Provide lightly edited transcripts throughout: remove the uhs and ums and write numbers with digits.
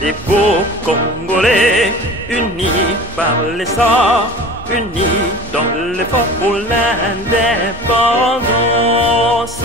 des beaux Congolais, unis par l'essor, unis dans l'effort pour l'indépendance.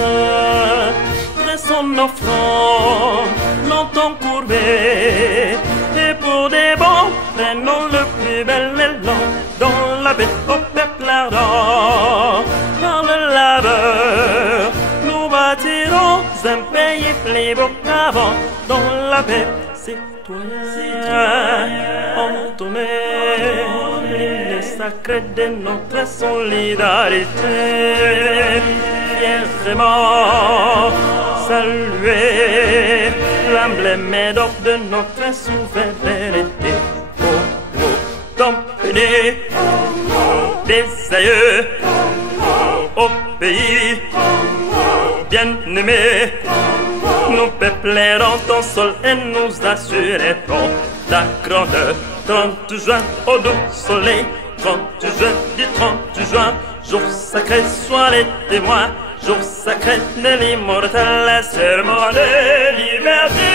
Dressons nos fronts, longtemps courbés, et pour des bons, prenons le plus bel élan dans la paix au peuple ardent. Par le labeur, nous bâtirons un pays plus beau qu'avant, dans la paix. Citoyens, entourés, l'hymne sacré de notre solidarité, fièrement saluer l'emblème d'or de notre souveraineté. Autant béni des aïeux au pays bien-aimé. Nous peuplerons ton sol et nous assurerons ta grandeur. 30 juin au doux soleil, 30 juin du 30 juin, jour sacré, sois les témoins, jour sacré de l'immortel serment de liberté.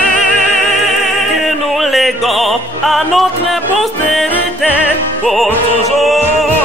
Que nous léguons à notre postérité pour toujours.